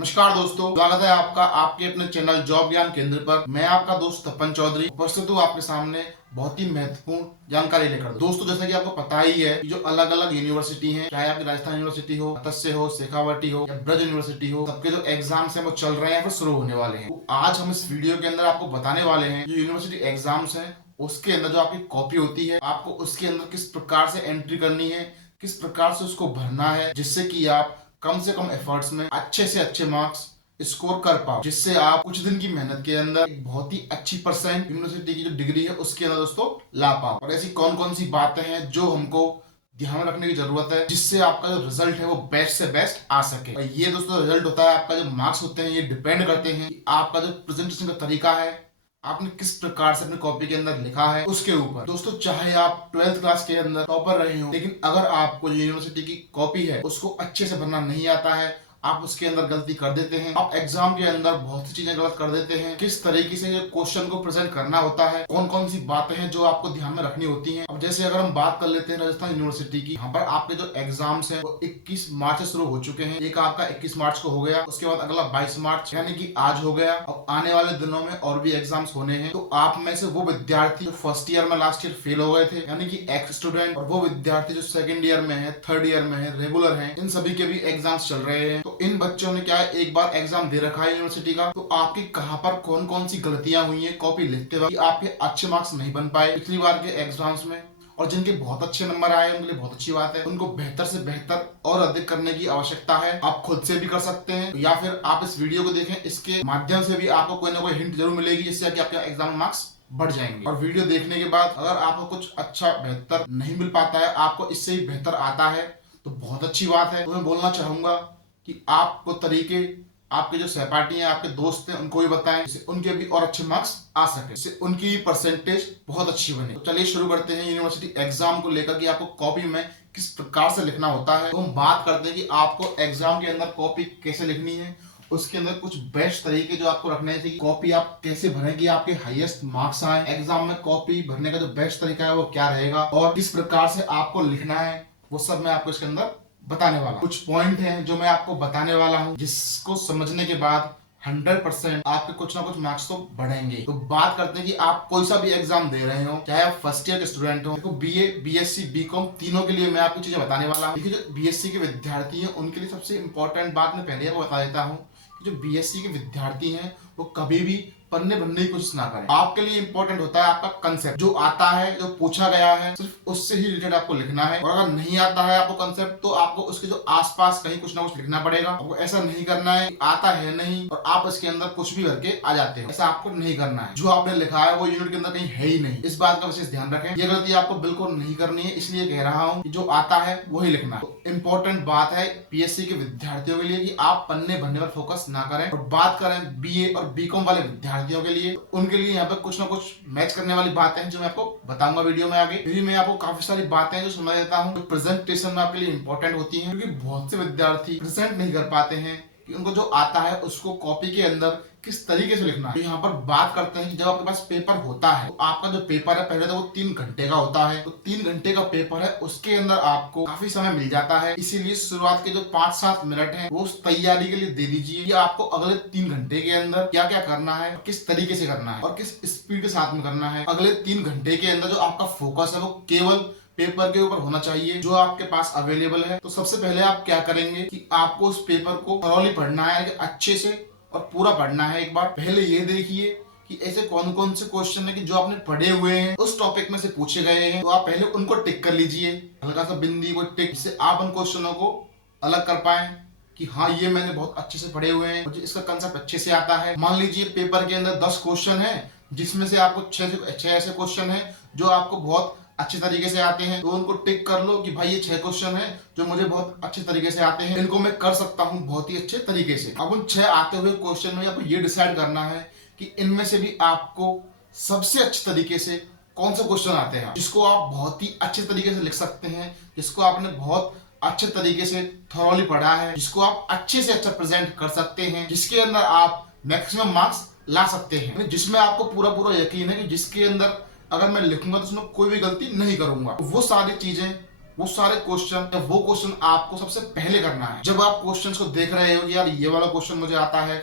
नमस्कार दोस्तों, स्वागत है आपका आपके अपने चैनल जॉब ज्ञान केंद्र पर। मैं आपका दोस्त तपन चौधरी उपस्थित हूँ आपके सामने बहुत ही महत्वपूर्ण जानकारी लेकर। दोस्तों, जैसा कि आपको पता ही है कि जो अलग अलग यूनिवर्सिटी हैं, चाहे आपकी राजस्थान यूनिवर्सिटी हो, मत्स्य हो, शेखावटी हो या ब्रज यूनिवर्सिटी हो, सबके जो एग्जाम्स हैं वो चल रहे हैं या फिर शुरू होने वाले हैं। तो आज हम इस वीडियो के अंदर आपको बताने वाले हैं जो यूनिवर्सिटी एग्जाम्स हैं उसके अंदर जो आपकी कॉपी होती है, आपको उसके अंदर किस प्रकार से एंट्री करनी है, किस प्रकार से उसको भरना है, जिससे कि आप कम से कम एफर्ट्स में अच्छे से अच्छे मार्क्स स्कोर कर पाओ, जिससे आप कुछ दिन की मेहनत के अंदर एक बहुत ही अच्छी परसेंट यूनिवर्सिटी की जो डिग्री है उसके अंदर दोस्तों ला पाओ। और ऐसी कौन कौन सी बातें हैं जो हमको ध्यान रखने की जरूरत है, जिससे आपका जो रिजल्ट है वो बेस्ट से बेस्ट आ सके। और ये दोस्तों रिजल्ट होता है, आपका जो मार्क्स होते हैं ये डिपेंड करते हैं कि आपका जो प्रेजेंटेशन का तरीका है, आपने किस प्रकार से अपनी कॉपी के अंदर लिखा है उसके ऊपर। दोस्तों, चाहे आप 12th क्लास के अंदर टॉपर रहे हो, लेकिन अगर आपको जो यूनिवर्सिटी की कॉपी है उसको अच्छे से भरना नहीं आता है, आप उसके अंदर गलती कर देते हैं, आप एग्जाम के अंदर बहुत सी चीजें गलत कर देते हैं, किस तरीके से क्वेश्चन को प्रेजेंट करना होता है, कौन कौन सी बातें हैं जो आपको ध्यान में रखनी होती हैं। अब जैसे अगर हम बात कर लेते हैं राजस्थान यूनिवर्सिटी की, यहाँ पर आपके जो एग्जाम्स हैं वो 21 मार्च से शुरू हो चुके हैं। एक आपका 21 मार्च को हो गया, उसके बाद अगला 22 मार्च यानी कि आज हो गया। अब आने वाले दिनों में और भी एग्जाम्स होने हैं। तो आप में से वो विद्यार्थी जो फर्स्ट ईयर में लास्ट ईयर फेल हो गए थे, यानी कि एक्स स्टूडेंट, और वो विद्यार्थी जो सेकंड ईयर में है, थर्ड ईयर में है, रेगुलर है, इन सभी के भी एग्जाम्स चल रहे हैं। तो इन बच्चों ने क्या है, एक बार एग्जाम दे रखा है यूनिवर्सिटी का, तो आपकी कहां पर कौन कौन सी गलतियां हुई हैं कॉपी लिखते वक्त, आपके अच्छे मार्क्स नहीं बन पाए पिछली बार के एग्जाम्स में, और जिनके बहुत अच्छे नंबर आए उनके लिए बहुत अच्छी बात है। उनको बेहतर से बेहतर और अधिक करने की आवश्यकता है। आप खुद से भी कर सकते हैं या फिर आप इस वीडियो को देखें, इसके माध्यम से भी आपको कोई ना कोई हिंट जरूर मिलेगी, जिससे कि आपके एग्जाम मार्क्स बढ़ जाएंगे। और वीडियो देखने के बाद अगर आपको कुछ अच्छा बेहतर नहीं मिल पाता है, आपको इससे ही बेहतर आता है, तो बहुत अच्छी बात है। तो मैं बोलना चाहूंगा कि आपको तरीके आपके जो सहपाठी हैं, आपके दोस्त हैं, उनको भी बताएं, जिससे उनके भी और अच्छे मार्क्स आ सके, जिससे उनकी परसेंटेज बहुत अच्छी बने। तो चलिए शुरू करते हैं यूनिवर्सिटी एग्जाम को लेकर कि आपको कॉपी में किस प्रकार से लिखना होता है। तो हम बात करते हैं कि आपको एग्जाम के अंदर कॉपी कैसे लिखनी है, उसके अंदर कुछ बेस्ट तरीके जो आपको रखने चाहिए। कॉपी आप कैसे भरें कि आपके हाईएस्ट मार्क्स आए एग्जाम में, कॉपी भरने का जो बेस्ट तरीका है वो क्या रहेगा, और किस प्रकार से आपको लिखना है, वो सब मैं आपको इसके अंदर बताने वाला। कुछ पॉइंट हैं जो मैं आपको बताने वाला हूं, जिसको समझने के बाद 100% आपके कुछ ना कुछ मार्क्स तो बढ़ेंगे। तो बात करते हैं कि आप कोई सा भी एग्जाम दे रहे हो, चाहे आप फर्स्ट ईयर के स्टूडेंट हो, देखो बीए, बीएससी, बीकॉम तीनों के लिए मैं आपको चीजें बताने वाला हूँ। देखिए, जो बीएससी के विद्यार्थी हैं उनके लिए सबसे इंपॉर्टेंट बात मैं पहले आपको बता देता हूँ, जो बीएससी के विद्यार्थी हैं वो कभी भी पन्ने बनने की कोशिश ना करें। आपके लिए इंपॉर्टेंट होता है आपका कंसेप्ट, जो आता है, जो पूछा गया है, सिर्फ उससे ही रिलेटेड आपको लिखना है। और अगर नहीं आता है आपको कंसेप्ट, तो आपको उसके जो आसपास कहीं कुछ ना कुछ लिखना पड़ेगा। आपको ऐसा नहीं करना है आता है नहीं और आप इसके अंदर कुछ भी करके आ जाते हो, ऐसा आपको नहीं करना है। जो आपने लिखा है वो यूनिट के अंदर कहीं है ही नहीं, इस बात का विशेष ध्यान रखें। ये गलती आपको बिल्कुल नहीं करनी है, इसलिए कह रहा हूँ जो आता है वही लिखना है। तो इंपॉर्टेंट बात है पीएससी के विद्यार्थियों के लिए कि आप पन्ने भरने पर फोकस ना करें। और बात करें बीए और बीकॉम वाले विद्यार्थियों के लिए, उनके लिए यहाँ पे कुछ ना कुछ मैच करने वाली बातें हैं जो मैं आपको बताऊंगा वीडियो में आगे। फिर मैं आपको काफी सारी बातें जो समझ देता हूँ, जो प्रेजेंटेशन में आपके लिए इंपॉर्टेंट होती हैं, क्योंकि बहुत से विद्यार्थी प्रेजेंट नहीं कर पाते हैं कि उनको जो आता है उसको कॉपी के अंदर किस तरीके से लिखना है। तो यहाँ पर बात करते हैं कि जब आपके पास पेपर होता है, तो आपका जो पेपर है पहले तो वो 3 घंटे का होता है। तो 3 घंटे का पेपर है, उसके अंदर आपको काफी समय मिल जाता है, इसीलिए शुरुआत के जो 5-7 मिनट हैं वो उस तैयारी के लिए दे दीजिए कि आपको अगले 3 घंटे के अंदर क्या क्या करना है, किस तरीके से करना है और किस स्पीड के साथ में करना है। अगले 3 घंटे के अंदर जो आपका फोकस है वो केवल पेपर के ऊपर होना चाहिए जो आपके पास अवेलेबल है। तो सबसे पहले आप क्या करेंगे कि आपको उस पेपर को थॉरोली पढ़ना है, अच्छे से और पूरा पढ़ना है। एक बार पहले ये देखिए कि ऐसे कौन कौन से क्वेश्चन है कि जो आपने पढ़े हुए हैं, उस टॉपिक में से पूछे गए हैं, तो आप पहले उनको टिक कर लीजिए, हल्का सा बिंदी को टिक, जिससे आप उन क्वेश्चनों को अलग कर पाए कि हाँ ये मैंने बहुत अच्छे से पढ़े हुए हैं, मुझे इसका कंसेप्ट अच्छे से आता है। मान लीजिए पेपर के अंदर 10 क्वेश्चन है, जिसमें से आपको 6 ऐसे क्वेश्चन है जो आपको बहुत अच्छे तरीके से आते हैं, तो उनको टिक कर लो कि भाई ये 6 क्वेश्चन है जो मुझे बहुत अच्छे तरीके से आते हैं, इनको मैं कर सकता हूँ बहुत ही अच्छे तरीके से। अब उन 6 आते हुए क्वेश्चन में आपको ये डिसाइड करना है कि इनमें से भी आपको सबसे अच्छे तरीके से कौन से क्वेश्चन आते हैं, जिसको आप बहुत ही अच्छे तरीके से लिख सकते हैं, जिसको आपने बहुत अच्छे तरीके से थॉरोली पढ़ा है, जिसको आप अच्छे से अच्छा प्रेजेंट कर सकते हैं, जिसके अंदर आप मैक्सिमम मार्क्स ला सकते हैं, जिसमें आपको पूरा पूरा यकीन है कि जिसके अंदर अगर मैं लिखूंगा तो उसमें कोई भी गलती नहीं करूंगा। वो सारी चीजें वो सारे क्वेश्चन या वो क्वेश्चन आपको सबसे पहले करना है। जब आप क्वेश्चन को देख रहे हो यार ये वाला क्वेश्चन मुझे आता है,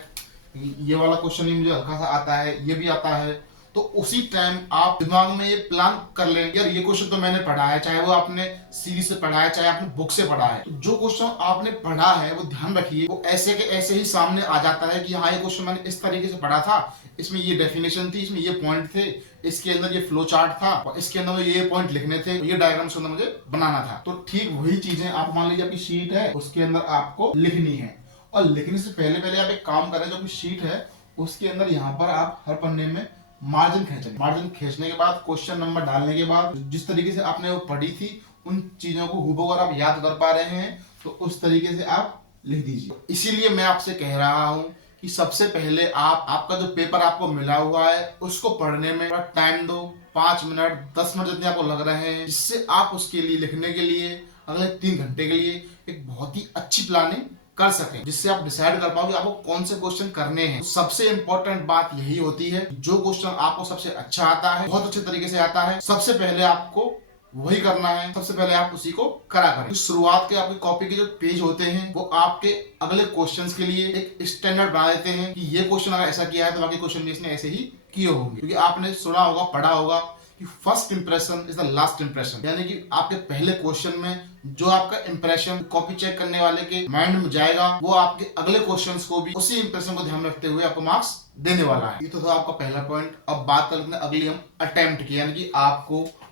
ये वाला क्वेश्चन ही मुझे हल्का सा आता है, ये भी आता है, तो उसी टाइम आप दिमाग में ये प्लान कर लें यार ये क्वेश्चन तो मैंने पढ़ा है, चाहे वो आपने सीरीज से पढ़ा है चाहे आपने बुक से पढ़ा है, तो जो क्वेश्चन आपने पढ़ा है वो ध्यान रखिए वो ऐसे के ऐसे ही सामने आ जाता है कि हाँ ये क्वेश्चन मैंने इस तरीके से पढ़ा था, इसमें ये डेफिनेशन थी, इसमें ये पॉइंट थे, इसके अंदर ये फ्लो चार्ट था और इसके अंदर ये पॉइंट लिखने थे, ये डायग्राम उसके अंदर मुझे बनाना था। तो ठीक वही चीजें आप मान लीजिए आपकी शीट है उसके अंदर आपको लिखनी है, और लिखने से पहले पहले आप एक काम करें, जो आपकी शीट है उसके अंदर यहाँ पर आप हर पन्ने में मार्जिन खींचेंगे। मार्जिन खींचने के बाद क्वेश्चन नंबर डालने के बाद जिस तरीके से आपने वो पढ़ी थी उन चीजों को हूबहू अगर आप याद कर पा रहे हैं तो उस तरीके से आप लिख दीजिए। इसीलिए मैं आपसे कह रहा हूं कि सबसे पहले आपका जो पेपर आपको मिला हुआ है उसको पढ़ने में थोड़ा टाइम दो, 5 मिनट 10 मिनट जितने आपको लग रहे हैं, जिससे आप उसके लिए लिखने के लिए अगले 3 घंटे के लिए एक बहुत ही अच्छी प्लानिंग कर सकें, जिससे आप डिसाइड कर पाओ कि आपको कौन से क्वेश्चन करने हैं। सबसे इंपॉर्टेंट बात यही होती है, जो क्वेश्चन आपको सबसे अच्छा आता है, बहुत अच्छे तरीके से आता है, सबसे पहले आपको वही करना है, सबसे पहले आप उसी को करा करें। शुरुआत के आपकी कॉपी के जो पेज होते हैं वो आपके अगले क्वेश्चंस के लिए एक स्टैंडर्ड बना देते हैं कि ये क्वेश्चन अगर ऐसा किया है तो बाकी क्वेश्चन भी इसने ऐसे ही किए होंगे, क्योंकि आपने सुना होगा, पढ़ा होगा कि first impression is the last impression, यानी कि आपके पहले क्वेश्चन में जो आपका इंप्रेशन कॉपी चेक करने वाले के माइंड में जाएगा वो आपके अगले क्वेश्चंस को भी उसी इंप्रेशन को ध्यान रखते हुए आपको मार्क्स देने वाला है। ये तो था आपका पहला पॉइंट। अब बात करते हैं अगली हम अटेम्प्ट की, यानी कि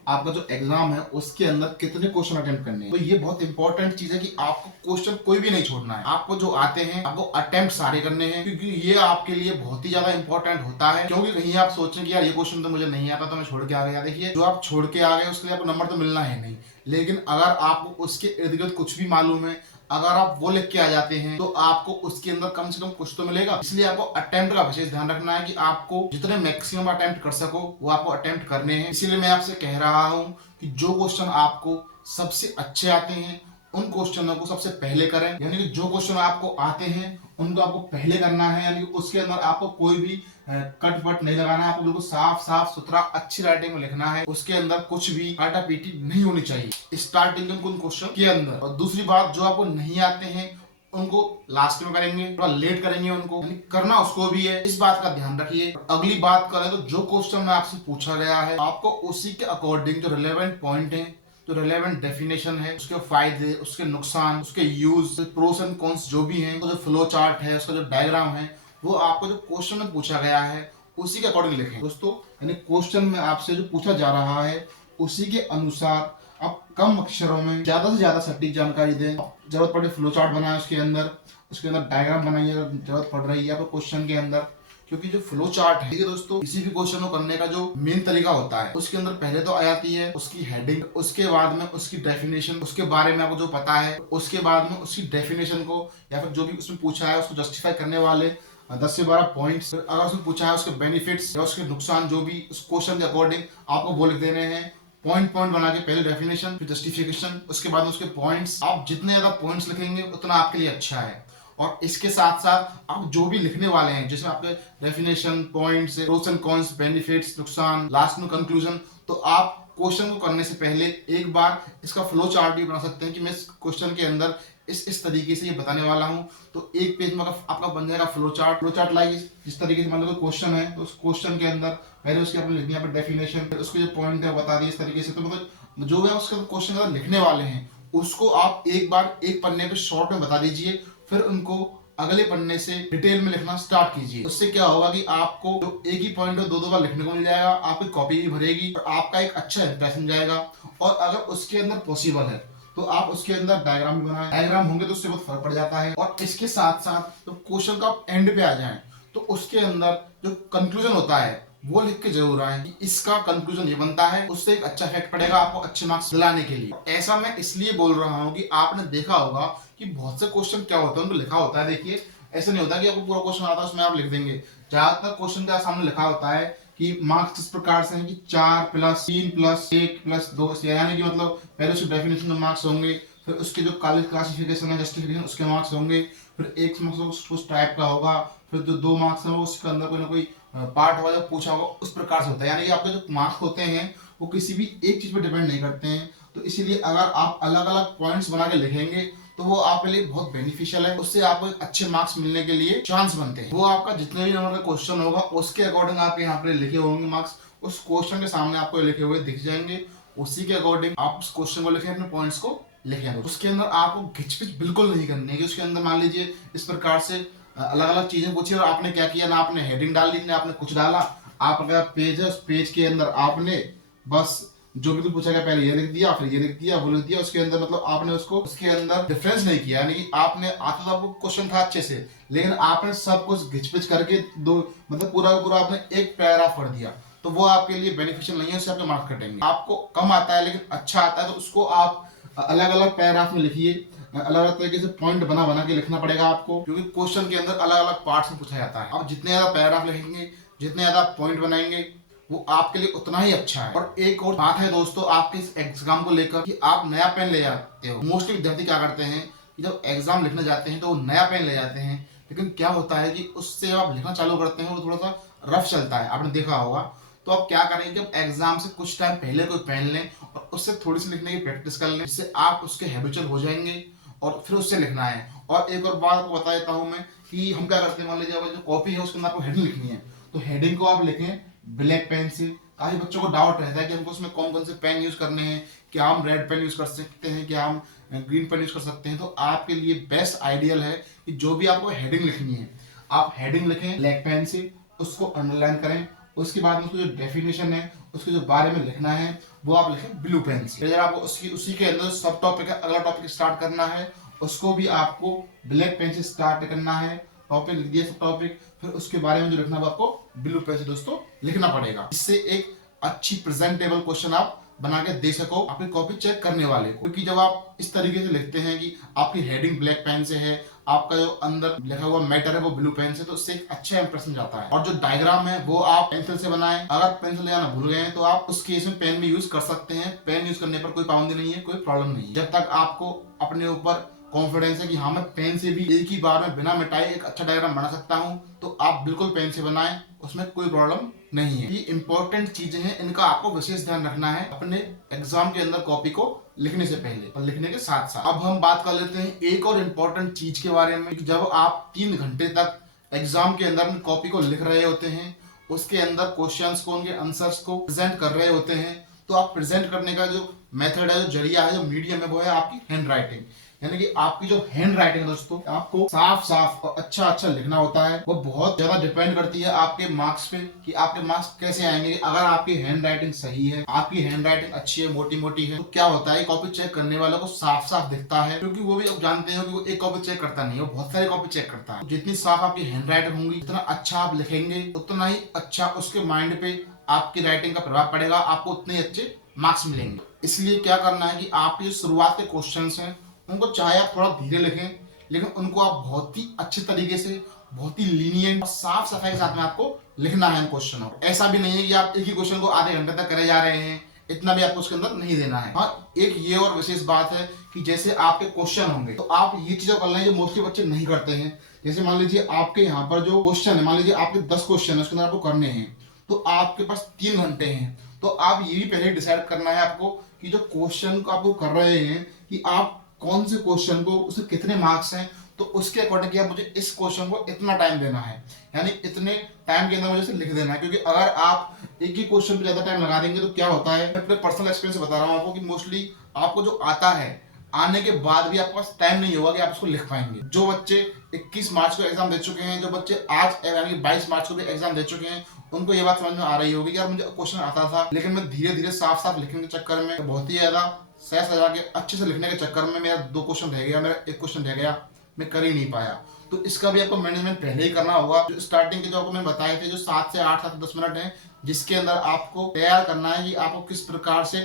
आपका जो एग्जाम है उसके अंदर कितने क्वेश्चन अटेम्प्ट करने हैं। तो ये बहुत इंपॉर्टेंट चीज है कि आपको क्वेश्चन कोई भी नहीं छोड़ना है, आपको जो आते हैं आपको अटेम्प्ट सारे करने हैं, क्योंकि ये आपके लिए बहुत ही ज्यादा इंपॉर्टेंट होता है। क्योंकि कहीं आप सोचें कि यार ये क्वेश्चन तो मुझे नहीं आता तो मैं छोड़ के आ गया, देखिए जो आप छोड़ के आ गए उसके लिए आपको नंबर तो मिलना है नहीं, लेकिन अगर आपको उसके इर्द गिर्द कुछ भी मालूम है, अगर आप वो लिख के आ जाते हैं तो आपको उसके अंदर कम से कम कुछ तो मिलेगा। इसलिए आपको अटेम्प्ट का विशेष ध्यान रखना है कि आपको जितने मैक्सिमम अटेम्प्ट कर सको वो आपको अटेम्प्ट करने हैं। इसीलिए मैं आपसे कह रहा हूं कि जो क्वेश्चन आपको सबसे अच्छे आते हैं उन क्वेश्चनों को सबसे पहले करें, यानी कि जो क्वेश्चन आपको आते हैं उनको आपको पहले करना है, यानी कि उसके अंदर आपको कोई भी कट वट नहीं लगाना है, आपको बिल्कुल साफ साफ सुथरा अच्छी राइटिंग में लिखना है, उसके अंदर कुछ भी काटा पीटी नहीं होनी चाहिए स्टार्टिंग में उन क्वेश्चन के अंदर। और दूसरी बात, जो आपको नहीं आते हैं उनको लास्ट में करेंगे, थोड़ा लेट करेंगे, उनको करना उसको भी है, इस बात का ध्यान रखिए। अगली बात करें तो जो क्वेश्चन में आपसे पूछा गया है आपको उसी के अकॉर्डिंग जो रिलेवेंट पॉइंट है, जो रेलेवेंट डेफिनेशन है, उसके फायदे, उसके नुकसान, उसके यूज, प्रोस एंड कॉन्स जो भी हैं, तो जो फ्लो चार्ट है, उसका जो डायग्राम है, वो आपको जो क्वेश्चन में पूछा गया है उसी के अकॉर्डिंग लिखें दोस्तों। यानी क्वेश्चन में आपसे जो पूछा जा रहा है उसी के अनुसार आप कम अक्षरों में ज्यादा से ज्यादा सटीक जानकारी दें। जरूरत पड़े फ्लो चार्ट बनाए, उसके अंदर डायग्राम बनाइए जरूरत पड़ रही है आपको क्वेश्चन के अंदर, क्योंकि जो फ्लो चार्ट है दोस्तों किसी भी क्वेश्चन को करने का जो मेन तरीका होता है उसके अंदर पहले तो आ जाती है उसकी हेडिंग, उसके बाद में उसकी डेफिनेशन, उसके बारे में आपको जो पता है, उसके बाद में उसकी डेफिनेशन को या फिर जो भी उसमें पूछा है उसको जस्टिफाई करने वाले 10 से 12 पॉइंट्स, अगर उसमें पूछा है उसके बेनिफिट्स या उसके नुकसान जो भी उस क्वेश्चन के अकॉर्डिंग आपको वो लिख देने हैं। पॉइंट पॉइंट बना के पहले डेफिनेशन फिर जस्टिफिकेशन, उसके बाद उसके पॉइंट्स। आप जितने ज्यादा पॉइंट्स लिखेंगे उतना आपके लिए अच्छा है। और इसके साथ साथ आप जो भी लिखने वाले हैं जिसमें आपके definition, points, pros and cons, benefits, नुकसान, लास्ट में कंक्लूजन, तो आप क्वेश्चन को करने से पहले एक बार इसका फ्लो चार्ट भी बना सकते हैं कि मैं इस क्वेश्चन के अंदर इस तरीके से ये बताने वाला हूं। तो एक पेज में आपका बन जाएगा फ्लो चार्ट लाइक जिस तरीके से मतलब कोई क्वेश्चन है तो उस क्वेश्चन के अंदर पहले उसके आपने लिखनी है डेफिनेशन, फिर उसके जो पॉइंट है बता दिए इस तरीके से। तो मतलब जो है उसके क्वेश्चन लिखने वाले हैं उसको आप एक बार एक पन्ने पे शॉर्ट में बता दीजिए, फिर उनको अगले पन्ने से डिटेल में लिखना स्टार्ट कीजिए। उससे क्या होगा कि आपको जो एक ही पॉइंट को दो बार लिखने को मिल जाएगा, आपकी कॉपी भी भरेगी और आपका एक अच्छा इंप्रेशन जाएगा। और अगर उसके अंदर पॉसिबल है तो आप उसके अंदर डायग्राम भी बनाएं, डायग्राम होंगे तो उससे बहुत फर्क पड़ जाता है। और इसके साथ साथ जब क्वेश्चन का एंड पे आ जाए तो उसके अंदर जो कंक्लूजन होता है वो लिख के जरूर आए कि इसका कंक्लूजन ये बनता है, उससे एक अच्छा इफेक्ट पड़ेगा आपको अच्छे मार्क्स दिलाने के लिए। ऐसा मैं इसलिए बोल रहा हूँ कि आपने देखा होगा कि बहुत से क्वेश्चन क्या होता है उनको लिखा होता है, देखिए ऐसा नहीं होता कि आपको पूरा क्वेश्चन आता है उसमें आप लिख देंगे। ज्यादातर क्वेश्चन के सामने लिखा होता है कि मार्क्स इस प्रकार से हैं कि 4 प्लस 3 प्लस 1 प्लस 2, यानी कि मतलब पहले उसकी डेफिनेशन में मार्क्स होंगे, फिर उसके जो क्लासिफिकेशन है जस्टिफिकेशन उसके मार्क्स होंगे, फिर एक मार्क्स उस टाइप का होगा, फिर जो 2 मार्क्स है उसके अंदर कोई ना कोई पार्ट वाला पूछा होगा, उस प्रकार से होता है। यानी कि आपके जो मार्क्स होते हैं वो किसी भी एक चीज पर डिपेंड नहीं करते हैं। तो इसीलिए अगर आप अलग अलग पॉइंट्स बना के लिखेंगे तो वो आपके लिए बहुत बेनिफिशियल है, उससे आपको एक अच्छे मार्क्स मिलने के लिए चांस बनते हैं। वो आपका जितने भी नंबर का क्वेश्चन होगा उसके अकॉर्डिंग आप यहाँ पे लिखे होंगे मार्क्स, उस क्वेश्चन के सामने आपको लिखे हुए दिख जाएंगे, उसी के अकॉर्डिंग आप उस क्वेश्चन को लिखें, अपने पॉइंट्स को लिखें। उसके अंदर आपको घिचपिच बिल्कुल नहीं करनी है कि उसके अंदर मान लीजिए इस प्रकार से अलग अलग चीजें पूछी और आपने क्या किया, ना आपने हेडिंग डाल ली, ना आपने कुछ डाला। आप अगर पेज है उस पेज के अंदर आपने बस जो भी पूछा गया पहले ये लिख दिया, फिर ये लिख दिया, वो लिख दिया, उसके अंदर मतलब आपने उसको उसके अंदर डिफरेंस नहीं किया, यानी कि आपने आता था आपको क्वेश्चन था अच्छे से, लेकिन आपने सब कुछ घिचपिच करके दो मतलब पूरा का पूरा आपने एक पैराग्राफ पढ़ दिया, तो वो आपके लिए बेनिफिशियल नहीं है, उससे आपके मार्क्स कटेंगे। आपको कम आता है लेकिन अच्छा आता है तो उसको आप अलग अलग पैराग्राफ में लिखिए, अलग अलग तरीके से पॉइंट बना बना के लिखना पड़ेगा आपको, क्योंकि क्वेश्चन के अंदर अलग अलग पार्ट्स में पूछा जाता है। आप जितने ज्यादा पैराग्राफ लिखेंगे, जितने ज्यादा पॉइंट बनाएंगे, वो आपके लिए उतना ही अच्छा है। और एक और बात है दोस्तों आपके इस एग्जाम को लेकर कि आप नया पेन ले जाते हो। मोस्टली विद्यार्थी क्या करते हैं कि जब एग्जाम लिखने जाते हैं तो वो नया पेन ले जाते हैं, लेकिन क्या होता है कि उससे जब आप लिखना चालू करते हैं वो थोड़ा सा रफ चलता है, आपने देखा होगा। तो आप क्या करेंगे कि आप एग्जाम से कुछ टाइम पहले कोई पेन लें और उससे थोड़ी सी लिखने की प्रैक्टिस कर लें, जिससे आप उसके हैबिचुअल हो जाएंगे और फिर उससे लिखना है। और एक और बात आपको बता देता हूँ मैं कि हम क्या करते हैं, मान लीजिए जो कॉपी है उसके अंदर आपको हेडिंग लिखनी है, तो हेडिंग को आप लिखें ब्लैक पेन से। काफी बच्चों को डाउट रहता है कि हमको उसमें कौन कौन से पेन यूज करने हैं, क्या हम रेड पेन यूज कर सकते हैं, क्या हम ग्रीन पेन यूज कर सकते हैं। तो आपके लिए बेस्ट आइडियल है कि जो भी आपको हेडिंग लिखनी है आप हेडिंग लिखें ब्लैक पेन से, उसको अंडरलाइन करें, उसके बाद उसको जो डेफिनेशन है उसके जो बारे में लिखना है वो आप लिखें ब्लू पेन से। फिर आपको उसी के अंदर सब टॉपिक है, अगला टॉपिक स्टार्ट करना है उसको भी आपको ब्लैक पेन से स्टार्ट करना है। टॉपिक लिख दिया सब टॉपिक, फिर उसके बारे में जो लिखना है आपको ब्लू पेन से दोस्तों लिखना पड़ेगा। इससे एक अच्छी प्रेजेंटेबल क्वेश्चन आप बना के दे सको अपनी कॉपी चेक करने वाले को, क्योंकि जब आप इस तरीके से लिखते हैं कि आपकी हेडिंग ब्लैक पेन से है, आपका जो अंदर लिखा हुआ मैटर है वो ब्लू पेन से, तो उससे एक अच्छा इंप्रेशन जाता है। और जो डायग्राम है वो आप पेंसिल से बनाएं, अगर पेंसिल ले जाना भूल गए हैं तो आप उस केस में पेन भी यूज कर सकते हैं। पेन यूज करने पर कोई पाबंदी नहीं है, कोई प्रॉब्लम नहीं है, जब तक आपको अपने ऊपर कॉन्फिडेंस है कि हाँ मैं पेन से भी एक ही बार में बिना मिटाए एक अच्छा डायग्राम बना सकता हूँ, तो आप बिल्कुल पेन से बनाएं, उसमें कोई प्रॉब्लम नहीं है। ये इंपॉर्टेंट चीजें हैं, इनका आपको विशेष ध्यान रखना है अपने एग्जाम के अंदर कॉपी को लिखने से पहले और लिखने के साथ साथ। अब हम बात कर लेते हैं एक और इम्पोर्टेंट चीज के बारे में, जब आप 3 घंटे तक एग्जाम के अंदर अपनी कॉपी को लिख रहे होते हैं, उसके अंदर क्वेश्चंस को उनके आंसर्स को प्रेजेंट कर रहे होते हैं, तो आप प्रेजेंट करने का जो मेथड है, जो जरिया है, जो मीडियम है, वो है आपकी हैंड राइटिंग। यानी कि आपकी जो हैंड राइटिंग है दोस्तों, आपको साफ साफ और अच्छा अच्छा लिखना होता है। वो बहुत ज्यादा डिपेंड करती है आपके मार्क्स पे कि आपके मार्क्स कैसे आएंगे। अगर आपकी हैंड राइटिंग सही है, आपकी हैंड राइटिंग अच्छी है, मोटी मोटी है, तो क्या होता है कॉपी चेक करने वालों को साफ साफ दिखता है, क्योंकि वो भी आप जानते हो कि वो एक कॉपी चेक करता नहीं है, वो बहुत सारी कॉपी चेक करता है। जितनी साफ आपकी हैंड राइटिंग होंगी, जितना अच्छा आप लिखेंगे, उतना ही अच्छा उसके माइंड पे आपकी राइटिंग का प्रभाव पड़ेगा, आपको उतने अच्छे मार्क्स मिलेंगे। इसलिए क्या करना है कि आपके जो शुरुआत के क्वेश्चंस हैं उनको चाहे आप थोड़ा धीरे लिखें, लेकिन उनको आप बहुत ही अच्छे तरीके से, बहुत ही लीनियंट और साफ सफाई के साथ में आपको लिखना है इन क्वेश्चनों को। ऐसा भी नहीं है कि आप एक ही क्वेश्चन को आधे घंटे तक करे जा रहे हैं, इतना भी आपको उसके अंदर नहीं देना है। हाँ, एक ये और विशेष बात है कि जैसे आपके क्वेश्चन होंगे तो आप ये चीजें कर लें जो मोस्टली बच्चे नहीं करते हैं। जैसे मान लीजिए आपके यहाँ पर जो क्वेश्चन है, मान लीजिए आपके 10 क्वेश्चन है, उसके अंदर आपको करने हैं, तो आपके पास 3 घंटे हैं, तो आप ये भी पहले डिसाइड करना है आपको कि जो क्वेश्चन को आपको कर रहे हैं कि आप कौन से क्वेश्चन को, उसके कितने मार्क्स हैं, तो उसके अकॉर्डिंग कि आप मुझे इस क्वेश्चन को इतना टाइम देना है, यानी इतने टाइम के अंदर मुझे लिख देना है। क्योंकि अगर आप एक ही क्वेश्चन पे ज्यादा टाइम लगा देंगे तो क्या होता है, मैं अपने पर्सनल एक्सपीरियंस बता रहा हूँ आपको कि मोस्टली आपको जो आता है, आने के बाद भी आपके पास टाइम नहीं होगा कि आप उसको लिख पाएंगे। जो बच्चे 21 मार्च को एग्जाम दे चुके हैं, जो बच्चे आज यानी 22 मार्च को भी एग्जाम दे चुके हैं, उनको ये बात समझ में आ रही होगी कि यार मुझे क्वेश्चन आता था, लेकिन मैं धीरे धीरे साफ साफ लिखने के चक्कर में, बहुत ही ज्यादा सह सजा के अच्छे से लिखने के चक्कर में मेरा 2 क्वेश्चन रह गया, मेरा 1 क्वेश्चन रह गया, मैं कर ही नहीं पाया। तो इसका भी आपको मैनेजमेंट पहले ही करना होगा। जो स्टार्टिंग के जो आपको मैं बताए थे, जो 7 से 8 7 10 मिनट है, जिसके अंदर आपको तैयार करना है कि आपको किस प्रकार से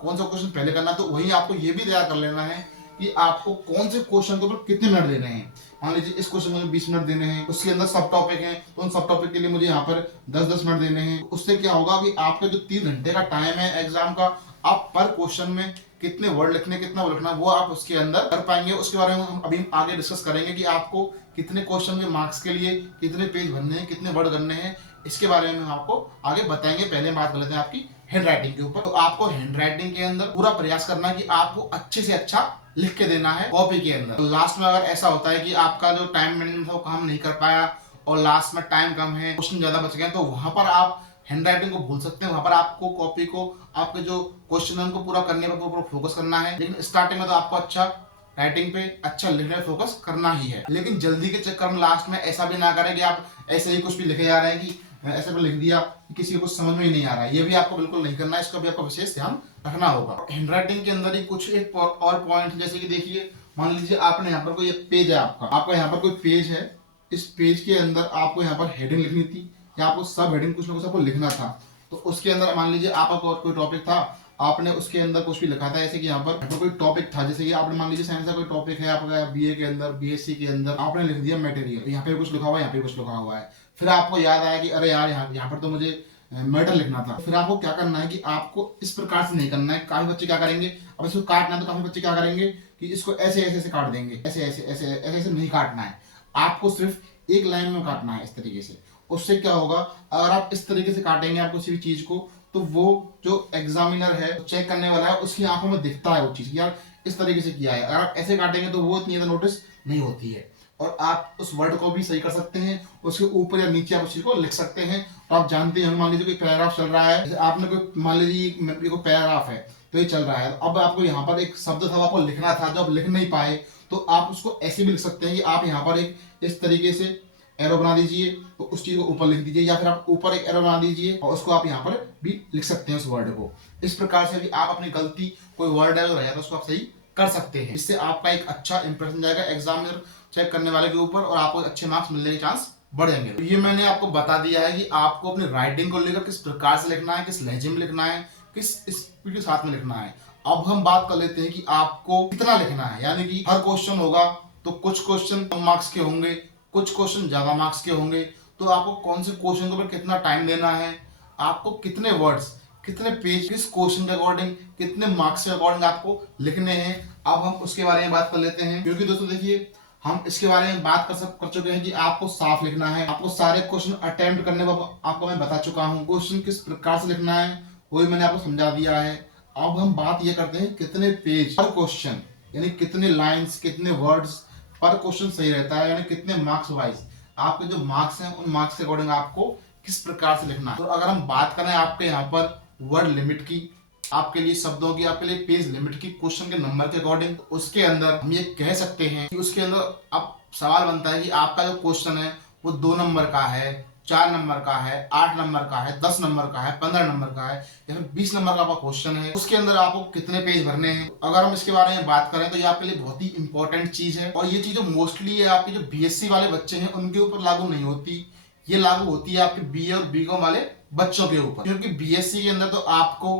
कौन सा क्वेश्चन पहले करना है, तो वही आपको ये भी तैयार कर लेना है कि आपको कौन से क्वेश्चन के ऊपर कितने मिनट देने हैं। मान लीजिए इस क्वेश्चन में 20 मिनट देने हैं, उसके अंदर सब टॉपिक हैं, तो उन सब टॉपिक के लिए मुझे यहाँ पर 10-10 मिनट देने हैं। उससे क्या होगा कि आपका जो 3 घंटे का टाइम है एग्जाम का, आप पर क्वेश्चन में कितने वर्ड लिखने, कितना वर्ड लिखना, वो आप उसके अंदर कर पाएंगे। उसके बारे में हम अभी आगे डिस्कस करेंगे कि आपको कितने क्वेश्चन के मार्क्स के लिए कितने पेज भरने हैं, कितने वर्ड करने हैं, इसके बारे में हम आपको आगे बताएंगे। पहले बात कर लेते हैं आपकी हैंड राइटिंग के ऊपर। तो आपको हैंड राइटिंग के अंदर पूरा प्रयास करना है कि आपको अच्छे से अच्छा लिख के देना है कॉपी के अंदर। लास्ट में अगर ऐसा होता है कि आपका जो टाइम मैनेजमेंट था वो काम नहीं कर पाया और लास्ट में टाइम कम है, क्वेश्चन ज्यादा बच गए, तो वहां पर आप हैंड राइटिंग को भूल सकते हैं। वहां पर आपको कॉपी को, आपके जो क्वेश्चन है उनको पूरा करने पर पूरा फोकस करना है। लेकिन स्टार्टिंग में तो आपको अच्छा राइटिंग पे, अच्छा लिखने पे फोकस करना ही है। लेकिन जल्दी के चक्कर में लास्ट में ऐसा भी ना करें कि आप ऐसे ही कुछ भी लिखे जा रहे हैं कि ऐसे भी लिख दिया कि किसी को कुछ समझ में ही नहीं आ रहा है। ये भी आपको बिल्कुल नहीं करना है, इसका भी आपको विशेष ध्यान रखना होगा। हैंड राइटिंग के अंदर ही कुछ एक और पॉइंट, जैसे कि देखिए, मान लीजिए आपने यहाँ पर कोई पेज है, आपका यहाँ पर कोई पेज है, इस पेज के अंदर आपको यहाँ पर हेडिंग लिखनी थी या आपको सब हेडिंग कुछ ना कुछ आपको लिखना था। तो उसके अंदर मान लीजिए आपका कोई टॉपिक था, आपने उसके अंदर कुछ भी लिखा था, जैसे कि यहाँ पर कोई टॉपिक था, जैसे कि आपने मान लीजिए साइंस का कोई टॉपिक है आपका बीए के अंदर, बीएससी के अंदर, आपने लिख दिया मटेरियल, यहाँ पे कुछ लिखा हुआ है, यहाँ पे कुछ लिखा हुआ है। फिर आपको याद आया कि अरे यार यहाँ पर तो मुझे मैटर लिखना था। फिर आपको क्या करना है कि आपको इस प्रकार से नहीं करना है। काफी बच्चे क्या करेंगे, अब इसको काटना है तो काफी बच्चे क्या करेंगे कि इसको ऐसे ऐसे ऐसे काट देंगे, ऐसे ऐसे ऐसे ऐसे ऐसे नहीं काटना है। आपको सिर्फ एक लाइन में काटना है इस तरीके से। उससे क्या होगा, अगर आप इस तरीके से काटेंगे आप किसी भी चीज को, तो वो जो एग्जामिनर है, चेक करने वाला है, उसकी आंखों में दिखता है वो चीज, यार इस तरीके से किया है। अगर आप ऐसे काटेंगे तो वो इतनी ज्यादा नोटिस नहीं होती है। और आप उस वर्ड को भी सही कर सकते हैं, उसके ऊपर या नीचे आप उस चीज को लिख सकते हैं। तो आप जानते हैं, मान लीजिए कोई पैराग्राफ चल रहा है, जैसे आपने कोई, मान लीजिए कोई पैराग्राफ है तो ये चल रहा है, अब आपको यहाँ पर एक शब्द था आपको लिखना था, जो आप लिख नहीं पाए, तो आप उसको ऐसे भी लिख सकते हैं कि आप यहाँ पर एक इस तरीके से एरो बना दीजिए, तो उस चीज को ऊपर लिख दीजिए, या फिर आप ऊपर एक एरो बना दीजिए और उसको आप यहाँ पर भी लिख सकते हैं उस वर्ड को। इस प्रकार से भी आप अपनी गलती, कोई वर्ड है जो रह जाता है उसको आप सही कर सकते हैं। इससे आपका एक अच्छा इंप्रेशन जाएगा एग्जामिनर चेक करने वाले के ऊपर और आपको अच्छे मार्क्स मिलने के चांस बढ़ जाएंगे। तो ये मैंने आपको बता दिया है कि आपको अपनी राइटिंग को लेकर किस प्रकार से लिखना है, किस लहजे में लिखना है, किस स्पीड के साथ में लिखना है। अब हम बात कर लेते हैं कि आपको कितना लिखना है। यानी कि हर क्वेश्चन होगा तो कुछ क्वेश्चन कम मार्क्स के होंगे, कुछ क्वेश्चन ज्यादा मार्क्स के होंगे। तो आपको कौन से क्वेश्चन के ऊपर कितना टाइम देना है, आपको कितने वर्ड्स, कितने पेज, किस क्वेश्चन के अकॉर्डिंग, कितने मार्क्स के अकॉर्डिंग आपको लिखने हैं, अब हम उसके बारे में बात कर लेते हैं। क्योंकि दोस्तों देखिए, हम इसके बारे में बात कर चुके हैं कि आपको साफ लिखना है, आपको सारे क्वेश्चन अटेम्प्ट करने को आपको मैं बता चुका हूँ, क्वेश्चन किस प्रकार से लिखना है वो भी मैंने आपको समझा दिया है। अब हम बात ये करते हैं कितने पेज पर क्वेश्चन, यानी कितने लाइंस, कितने वर्ड्स पर क्वेश्चन सही रहता है, यानी कितने मार्क्स वाइज आपके जो मार्क्स हैं उन मार्क्स के अकॉर्डिंग आपको किस प्रकार से लिखना है। तो अगर हम बात करें आपके यहाँ पर वर्ड लिमिट की, आपके लिए शब्दों की, आपके लिए पेज लिमिट की, क्वेश्चन के नंबर के अकॉर्डिंग, तो उसके अंदर हम ये कह सकते हैं कि उसके अंदर अब सवाल बनता है कि आपका जो क्वेश्चन है वो 2 नंबर का है, 4 नंबर का है, 8 नंबर का है, 10 नंबर का है, 15 नंबर का है, या फिर 20 नंबर का आपका क्वेश्चन है, उसके अंदर आपको कितने पेज भरने हैं। अगर हम इसके बारे में बात करें तो ये आपके लिए बहुत ही इंपॉर्टेंट चीज है। और ये चीज मोस्टली है आपके जो बीएससी वाले बच्चे हैं उनके ऊपर लागू नहीं होती, ये लागू होती है आपके बीए और बीकॉम वाले बच्चों के ऊपर। क्योंकि बीएससी के अंदर तो आपको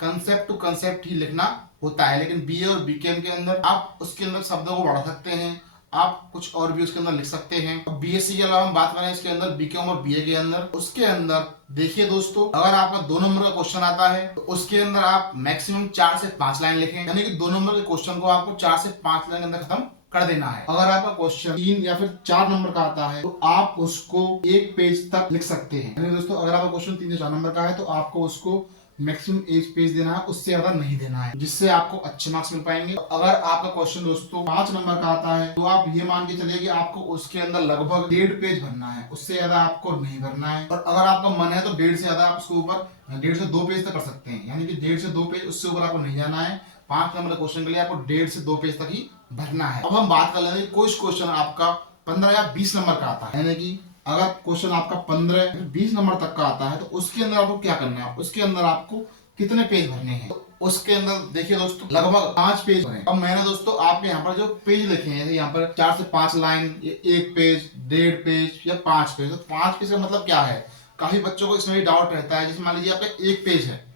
कंसेप्ट टू कंसेप्ट ही लिखना होता है, लेकिन बीए और बीकॉम के अंदर आप उसके अंदर शब्दों को बढ़ा सकते हैं, आप कुछ और भी उसके अंदर लिख सकते हैं। बीएससी के अलावा हम बात करें इसके अंदर बीकॉम और बीए के अंदर, उसके अंदर देखिए दोस्तों, अगर आपका 2 नंबर का क्वेश्चन आता है तो उसके अंदर आप मैक्सिमम 4 से 5 लाइन लिखें, यानी कि 2 नंबर के क्वेश्चन को आपको 4 से 5 लाइन के अंदर खत्म कर देना है। अगर आपका क्वेश्चन 3 या फिर 4 नंबर का आता है तो आप उसको 1 पेज तक लिख सकते हैं। यानी दोस्तों, अगर आपका क्वेश्चन 3 से 4 नंबर का है तो आपको उसको मैक्सिमम 1 पेज देना है, उससे ज्यादा नहीं देना है, जिससे आपको अच्छे मार्क्स मिल पाएंगे। अगर आपका क्वेश्चन दोस्तों 5 नंबर का आता है तो आप ये मान के चलिए कि आपको उसके अंदर लगभग 1.5 पेज भरना है, उससे ज्यादा आपको नहीं भरना है। और अगर आपका मन है तो 1.5 से ज्यादा आप उसके ऊपर 1.5 से 2 पेज तक कर सकते हैं, यानी कि 1.5 से 2 पेज, उससे ऊपर आपको नहीं जाना है। 5 नंबर के क्वेश्चन के लिए आपको 1.5 से 2 पेज तक ही भरना है। अब हम बात कर लेंगे कुछ क्वेश्चन आपका 15 या 20 नंबर का आता है, यानी कि अगर क्वेश्चन आपका 15 या 20 नंबर तक का आता है तो उसके अंदर आपको क्या करना है, उसके अंदर आपको कितने पेज भरने हैं। तो उसके अंदर देखिए दोस्तों, लगभग 5 पेज भरे। अब मैंने दोस्तों आपके यहाँ पर जो पेज लिखे हैं, यहाँ पर 4 से 5 लाइन, 1 पेज, 1.5 पेज या 5 पेज। तो 5 पेज का मतलब क्या है, काफी बच्चों को इसमें भी डाउट रहता है। जैसे मान लीजिए आपका 1 पेज है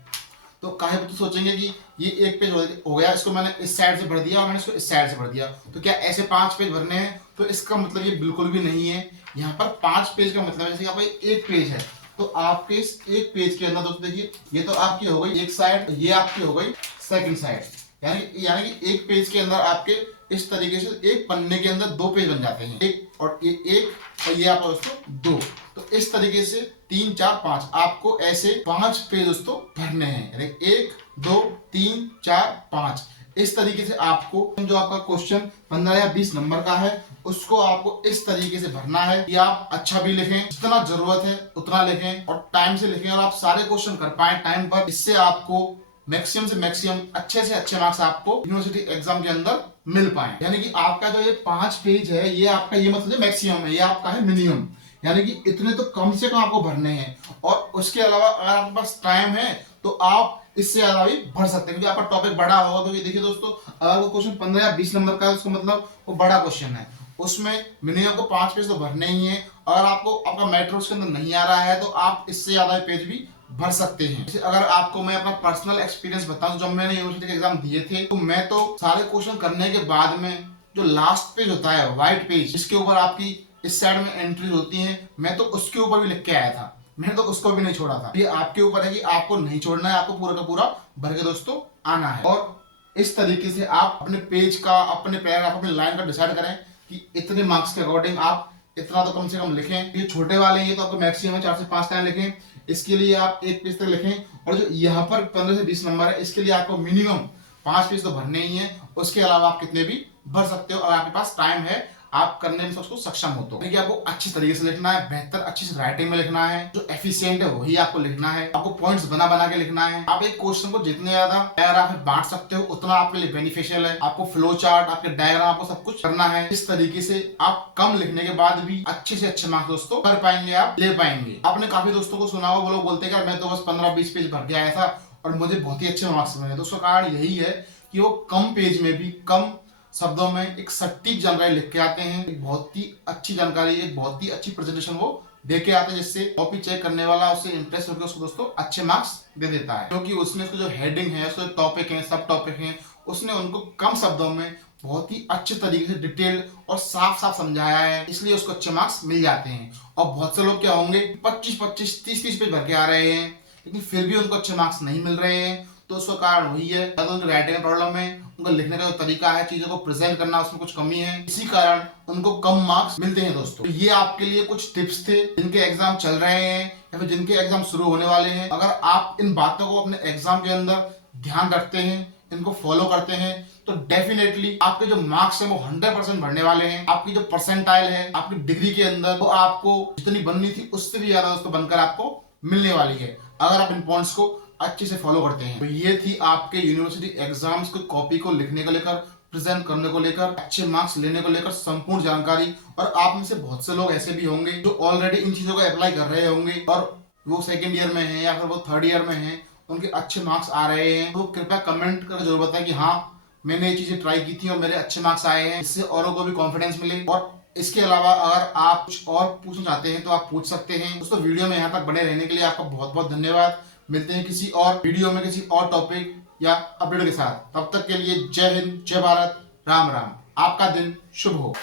तो काफी बच्चे सोचेंगे कि ये 1 पेज हो गया, इसको मैंने इस साइड से भर दिया और मैंने इसको इस साइड से भर दिया, तो क्या ऐसे 5 पेज भरने हैं? तो इसका मतलब ये बिल्कुल भी नहीं है। यहाँ पर 5 पेज का मतलब जैसे आपका 1 पेज है तो आपके इस 1 पेज के अंदर दोस्तों देखिए, ये तो आपकी हो गई एक साइड, ये आपकी हो गई सेकंड साइड, यानी कि 1 पेज के अंदर आपके इस तरीके से एक पन्ने के अंदर 2 पेज बन जाते हैं, एक और ये आपका दोस्तों 2। तो इस तरीके से 3 4 5 आपको ऐसे 5 पेज दोस्तों भरने हैं। 1 2 3 4 5 इस तरीके से आपको जो आपका क्वेश्चन 15 या 20 नंबर का है उसको आपको इस तरीके से भरना है कि आप अच्छा भी लिखें, जितना जरूरत है उतना लिखें और टाइम से लिखें और आप सारे क्वेश्चन कर पाए टाइम पर। इससे आपको मैक्सिमम से मैक्सिमम अच्छे से अच्छे मार्क्स आपको यूनिवर्सिटी एग्जाम के अंदर मिल पाए। यानी कि आपका जो ये 5 पेज है ये आपका ये मतलब मैक्सिमम है, ये आपका है मिनिमम, यानी कि इतने तो कम से कम आपको भरने हैं। और उसके अलावा अगर आपके पास टाइम है तो आप इससे ज्यादा भी भर सकते हैं क्योंकि आपका टॉपिक बड़ा होगा। क्योंकि देखिए दोस्तों, अगर वो क्वेश्चन 15 या 20 नंबर का है उसका मतलब वो बड़ा क्वेश्चन है, उसमें मिनिमम को 5 पेज तो भरने ही है। अगर आपको आपका मैटर उसके अंदर नहीं आ रहा है तो आप इससे ज्यादा पेज भी भर सकते हैं। जैसे अगर आपको मैं अपना पर्सनल एक्सपीरियंस बताऊं, जब मैंने यूनिवर्सिटी के एग्जाम दिए थे तो मैं तो सारे क्वेश्चन करने के बाद में जो लास्ट पेज होता है व्हाइट पेज जिसके ऊपर आपकी इस साइड में एंट्रीज होती हैं, मैं तो उसके ऊपर भी लिख के आया था, मैंने तो उसको भी नहीं छोड़ा था। ये आपके ऊपर है कि आपको नहीं छोड़ना है, आपको पूरा का पूरा भर के दोस्तों आना है। और इस तरीके से आप अपने पेज का, अपने पैराग्राफ, अपने लाइन का डिसाइड करें कि इतने मार्क्स के अकॉर्डिंग आप इतना तो कम से कम लिखें। ये छोटे वाले हैं तो आपको मैक्सिमम 4 से 5 लाइन लिखें, इसके लिए आप 1 पेज तक लिखें। और जो यहाँ पर 15 से 20 नंबर है इसके लिए आपको मिनिमम 5 पेज तो भरने ही है। उसके अलावा आप कितने भी भर सकते हो अगर आपके पास टाइम है, आप करने में उसको सक्षम हो तो। देखिए आपको अच्छी तरीके से लिखना है, बेहतर अच्छी से राइटिंग में लिखना है, जो एफिशिएंट है वही आपको लिखना है। आपको पॉइंट्स बना बना के लिखना है। आप एक क्वेश्चन को जितने ज्यादा पैराग्राफ में बांट सकते हो उतना आपके लिए बेनिफिशियल है। आपको फ्लो चार्ट, आपके डायग्राम, आपको सब कुछ करना है। इस तरीके से आप कम लिखने के बाद भी अच्छे से अच्छे मार्क्स दोस्तों कर पाएंगे, आप ले पाएंगे। आपने काफी दोस्तों को सुना हो, वो लोग बोलते हैं मैं तो बस 15-20 पेज भर के आया था और मुझे बहुत ही अच्छे मार्क्स मिले। तो उसका कारण यही है कि वो कम पेज में भी कम शब्दों में एक सटीक जानकारी लिख के आते हैं। एक बहुत ही अच्छी जानकारी, एक बहुत ही अच्छी प्रेजेंटेशन वो दे के आते हैं, जिससे कॉपी चेक करने वाला उससे इंप्रेस होकर उसको दोस्तों अच्छे मार्क्स दे देता है। क्योंकि उसने उसको जो हेडिंग है, उसके टॉपिक है, सब टॉपिक हैं, उसने उनको कम शब्दों में बहुत ही अच्छे तरीके से डिटेल और साफ साफ समझाया है, इसलिए उसको अच्छे मार्क्स मिल जाते हैं। और बहुत से लोग क्या होंगे 25-25, 30-30 पेज भर के आ रहे हैं लेकिन फिर भी उनको अच्छे मार्क्स नहीं मिल रहे हैं। तो उसका कारण वही है, या तो उनकी राइटिंग में प्रॉब्लम है, उनका लिखने का जो तरीका है, चीजों को प्रेजेंट करना उसमें कुछ कमी है, इसी कारण उनको कम मार्क्स मिलते हैं दोस्तों। तो ये आपके लिए कुछ टिप्स थे जिनके एग्जाम चल रहे हैं या फिर जिनके एग्जाम शुरू होने वाले हैं। अगर आप इन बातों को अपने एग्जाम के अंदर ध्यान रखते हैं, इनको फॉलो करते हैं तो डेफिनेटली आपके जो मार्क्स हैं वो 100% बढ़ने वाले हैं। आपकी जो परसेंटाइल है आपकी डिग्री के अंदर वो आपको जितनी बननी थी उससे भी ज्यादा दोस्तों बनकर आपको मिलने वाली है, अगर आप इन पॉइंट्स को अच्छे से फॉलो करते हैं। तो ये थी आपके यूनिवर्सिटी एग्जाम्स को कॉपी को लिखने को लेकर, प्रेजेंट करने को लेकर, अच्छे मार्क्स लेने को लेकर संपूर्ण जानकारी। और आप में से बहुत से लोग ऐसे भी होंगे जो ऑलरेडी इन चीजों को अप्लाई कर रहे होंगे और वो सेकेंड ईयर में है या फिर वो थर्ड ईयर में है, उनके अच्छे मार्क्स आ रहे हैं। तो कृपया कमेंट कर जरूर बताएं कि हाँ मैंने ये चीजें ट्राई की थी और मेरे अच्छे मार्क्स आए हैं, इससे औरों को भी कॉन्फिडेंस मिले। और इसके अलावा अगर आप कुछ और पूछना चाहते हैं तो आप पूछ सकते हैं। दोस्तों वीडियो में यहाँ तक बने रहने के लिए आपका बहुत बहुत धन्यवाद। मिलते हैं किसी और वीडियो में किसी और टॉपिक या अपडेट के साथ। तब तक के लिए जय हिंद, जय भारत, राम राम। आपका दिन शुभ हो।